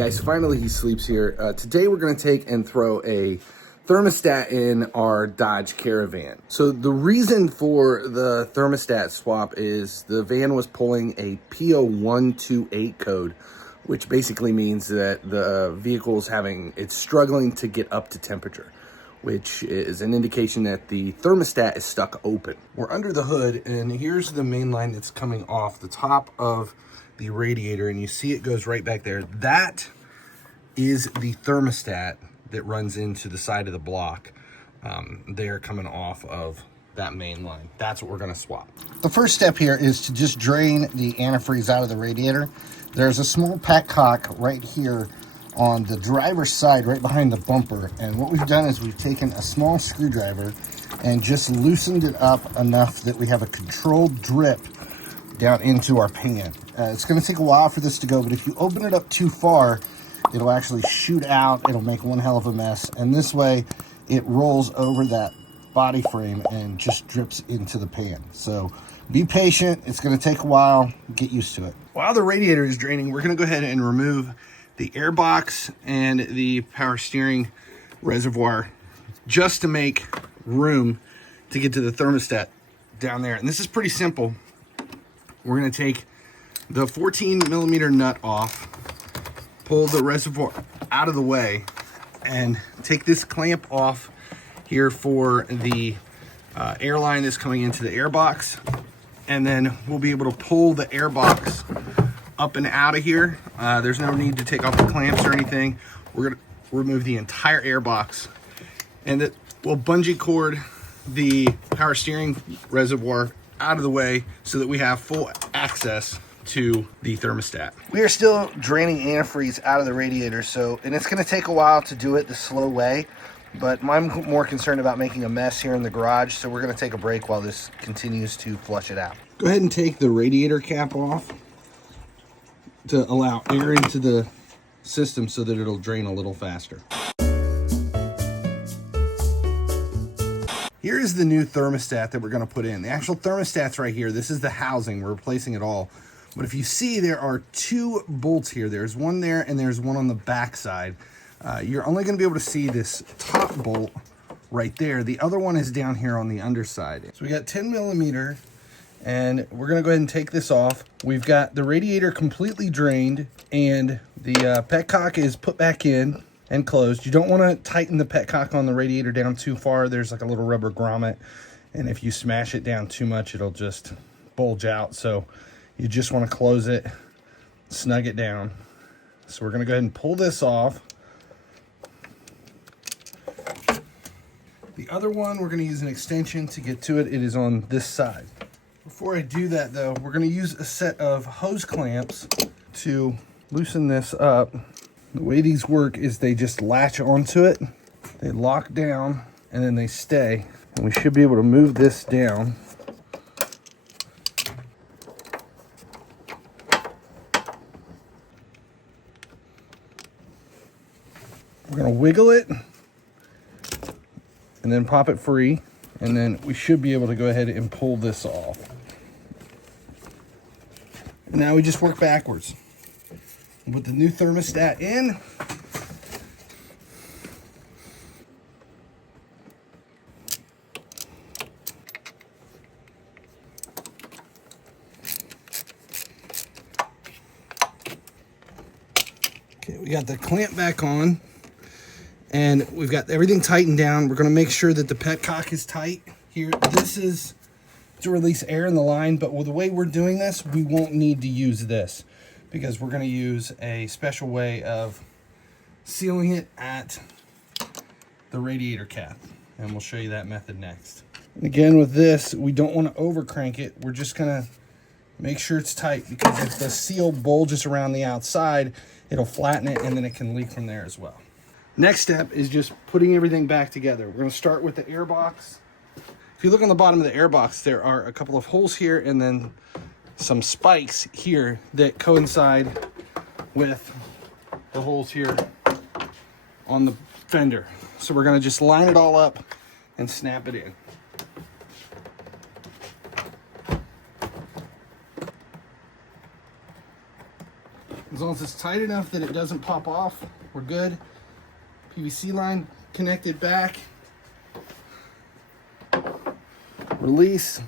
guys, finally he sleeps here. Today we're going to take and throw a thermostat in our Dodge Caravan. So the reason for the thermostat swap is the van was pulling a P0128 code, which basically means that the vehicle is it's struggling to get up to temperature, which is an indication that the thermostat is stuck open. We're under the hood, and here's the main line that's coming off the top of the radiator, and you see it goes right back there. That is the thermostat that runs into the side of the block. They're coming off of that main line. That's what we're gonna swap. The first step here is to just drain the antifreeze out of the radiator. There's a small petcock right here on the driver's side, right behind the bumper. And what we've done is we've taken a small screwdriver and just loosened it up enough that we have a controlled drip down into our pan. It's gonna take a while for this to go, but if you open it up too far, it'll actually shoot out. It'll make one hell of a mess. And this way it rolls over that body frame and just drips into the pan. So be patient. It's gonna take a while. Get used to it. While the radiator is draining, we're gonna go ahead and remove the air box and the power steering reservoir just to make room to get to the thermostat down there. And this is pretty simple. We're gonna take the 14mm nut off, pull the reservoir out of the way, and take this clamp off here for the air line that's coming into the air box. And then we'll be able to pull the air box up and out of here. There's no need to take off the clamps or anything. We're gonna remove the entire air box, and we'll bungee cord the power steering reservoir out of the way so that we have full access to the thermostat. We are still draining antifreeze out of the radiator, and it's gonna take a while to do it the slow way, but I'm more concerned about making a mess here in the garage, so we're gonna take a break while this continues to flush it out. Go ahead and take the radiator cap off to allow air into the system so that it'll drain a little faster. Here is the new thermostat that we're going to put in. The actual thermostat's right here. This is the housing. We're replacing it all. But if you see, there are two bolts here. There's one there and there's one on the back side. You're only going to be able to see this top bolt right there. The other one is down here on the underside. So we got 10mm, and we're going to go ahead and take this off. We've got the radiator completely drained, and the petcock is put back in and closed. You don't want to tighten the petcock on the radiator down too far. There's like a little rubber grommet, and if you smash it down too much, it'll just bulge out. So you just want to close it, snug it down. So we're going to go ahead and pull this off. The other one, we're going to use an extension to get to it. It is on this side. Before I do that though, we're going to use a set of hose clamps to loosen this up. The way these work is they just latch onto it, they lock down, and then they stay. And we should be able to move this down. We're gonna wiggle it and then pop it free, and then we should be able to go ahead and pull this off. And now we just work backwards. With the new thermostat in, okay, we got the clamp back on, and we've got everything tightened down. We're going to make sure that the petcock is tight here. This is to release air in the line, but with the way we're doing this, we won't need to use this, because we're going to use a special way of sealing it at the radiator cap. And we'll show you that method next. And again, with this, we don't want to over crank it. We're just going to make sure it's tight, because if the seal bulges around the outside, it'll flatten it, and then it can leak from there as well. Next step is just putting everything back together. We're going to start with the air box. If you look on the bottom of the air box, there are a couple of holes here, and then some spikes here that coincide with the holes here on the fender. So we're going to just line it all up and snap it in. As long as it's tight enough that it doesn't pop off, we're good. PVC line connected back. Release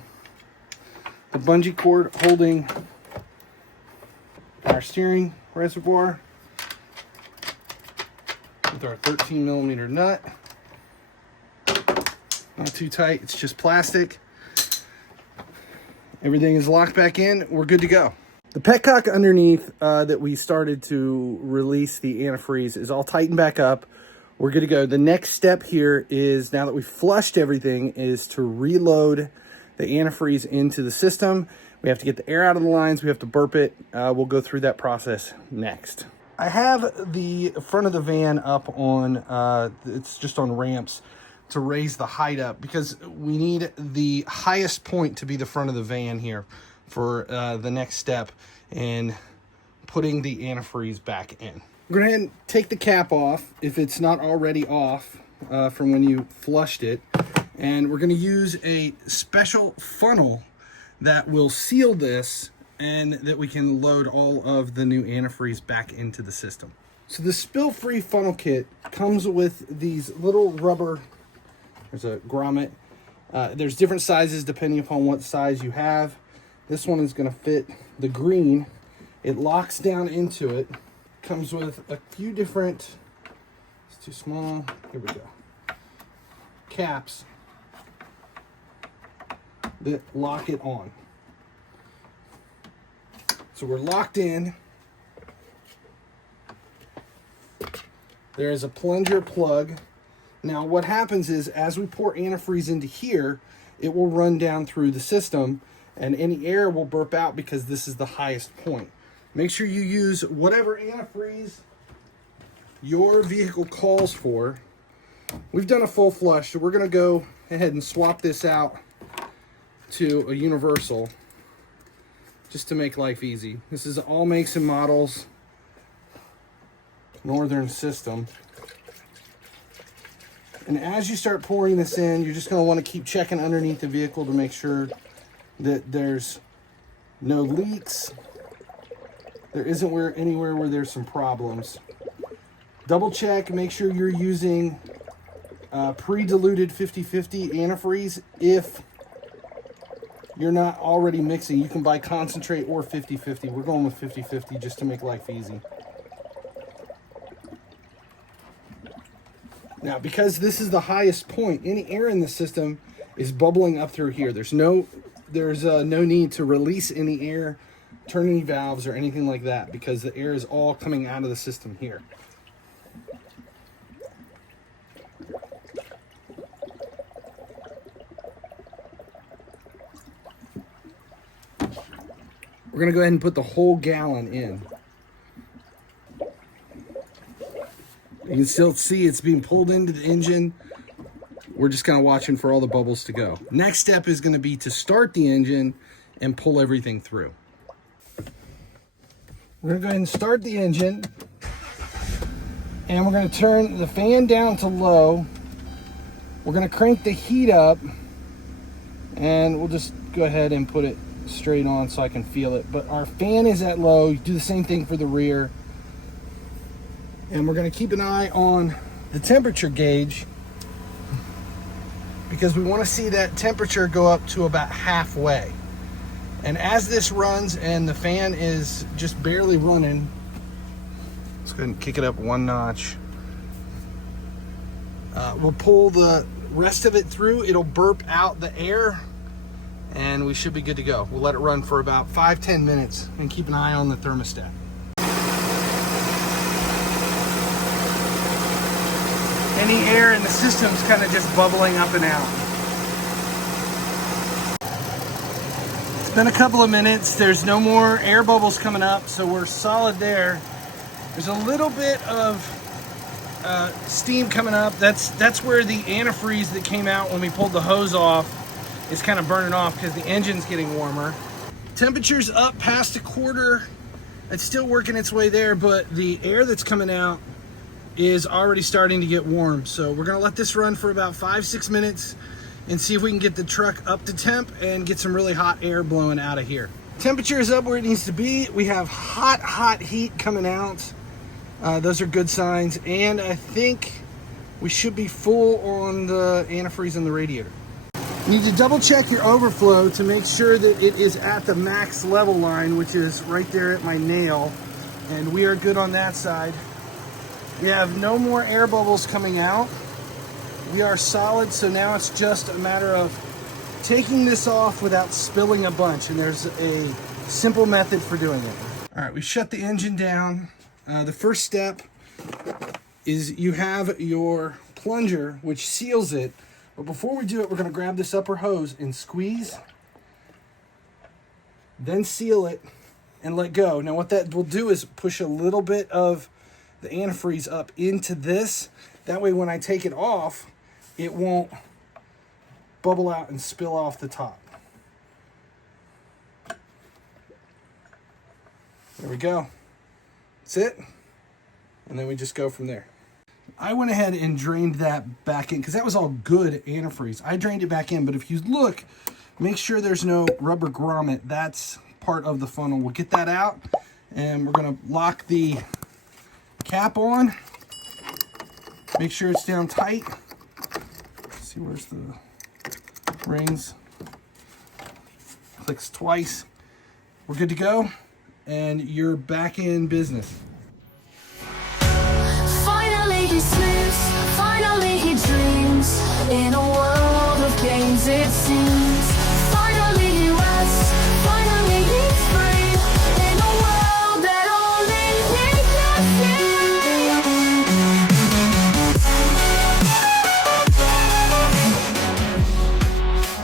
the bungee cord holding our steering reservoir with our 13mm nut. Not too tight, it's just plastic. Everything is locked back in, we're good to go. The petcock underneath that we started to release the antifreeze is all tightened back up. We're good to go. The next step here is, now that we've flushed everything, is to reload the antifreeze into the system. We have to get the air out of the lines, we have to burp it. We'll go through that process next. I have the front of the van up on, it's just on ramps to raise the height up because we need the highest point to be the front of the van here for the next step in putting the antifreeze back in. We're going to go ahead and take the cap off if it's not already off from when you flushed it. And we're going to use a special funnel that will seal this and that we can load all of the new antifreeze back into the system. So the spill-free funnel kit comes with these little rubber, there's a grommet. There's different sizes depending upon what size you have. This one is going to fit the green. It locks down into it. Comes with a few different, it's too small, here we go, caps that lock it on. So we're locked in. There is a plunger plug. Now what happens is, as we pour antifreeze into here, it will run down through the system and any air will burp out because this is the highest point. Make sure you use whatever antifreeze your vehicle calls for. We've done a full flush, so we're gonna go ahead and swap this out to a universal just to make life easy. This is all makes and models, Northern system. And as you start pouring this in, you're just gonna wanna keep checking underneath the vehicle to make sure that there's no leaks. There isn't anywhere where there's some problems. Double check, make sure you're using pre-diluted 50/50 antifreeze. If you're not already mixing, you can buy concentrate or 50/50. We're going with 50/50 just to make life easy. Now, because this is the highest point, any air in the system is bubbling up through here. There's no need to release any air, turn any valves or anything like that, because the air is all coming out of the system here. We're gonna go ahead and put the whole gallon in. You can still see it's being pulled into the engine. We're just kind of watching for all the bubbles to go. Next step is going to be to start the engine and pull everything through. We're going to go ahead and start the engine. And we're going to turn the fan down to low. We're going to crank the heat up. And we'll just go ahead and put it straight on so I can feel it. But our fan is at low. You do the same thing for the rear. And we're going to keep an eye on the temperature gauge because we want to see that temperature go up to about halfway. And as this runs and the fan is just barely running, let's go ahead and kick it up one notch. We'll pull the rest of it through. It'll burp out the air and we should be good to go. We'll let it run for about 5-10 minutes and keep an eye on the thermostat. Any air in the system's kind of just bubbling up and out. It's been a couple of minutes. There's no more air bubbles coming up, so we're solid there. There's a little bit of steam coming up. That's where the antifreeze that came out when we pulled the hose off is kind of burning off because the engine's getting warmer. Temperature's up past a quarter. It's still working its way there, but the air that's coming out is already starting to get warm. So we're gonna let this run for about 5-6 minutes and see if we can get the truck up to temp and get some really hot air blowing out of here. Temperature is up where it needs to be. We have hot heat coming out. Those are good signs. And I think we should be full on the antifreeze and the radiator. You need to double check your overflow to make sure that it is at the max level line, which is right there at my nail. And we are good on that side. We have no more air bubbles coming out. We are solid, so now it's just a matter of taking this off without spilling a bunch, and there's a simple method for doing it. All right, we shut the engine down. The first step is you have your plunger, which seals it. But before we do it, we're going to grab this upper hose and squeeze, then seal it, and let go. Now what that will do is push a little bit of the antifreeze up into this. That way when I take it off, it won't bubble out and spill off the top. There we go. That's it. And then we just go from there. I went ahead and drained that back in because that was all good antifreeze. I drained it back in, but if you look, make sure there's no rubber grommet. That's part of the funnel. We'll get that out, and we're going to lock the cap on. Make sure it's down tight. Let's see, where's the rings? Clicks twice. We're good to go, and you're back in business. Finally he sleeps, finally he dreams.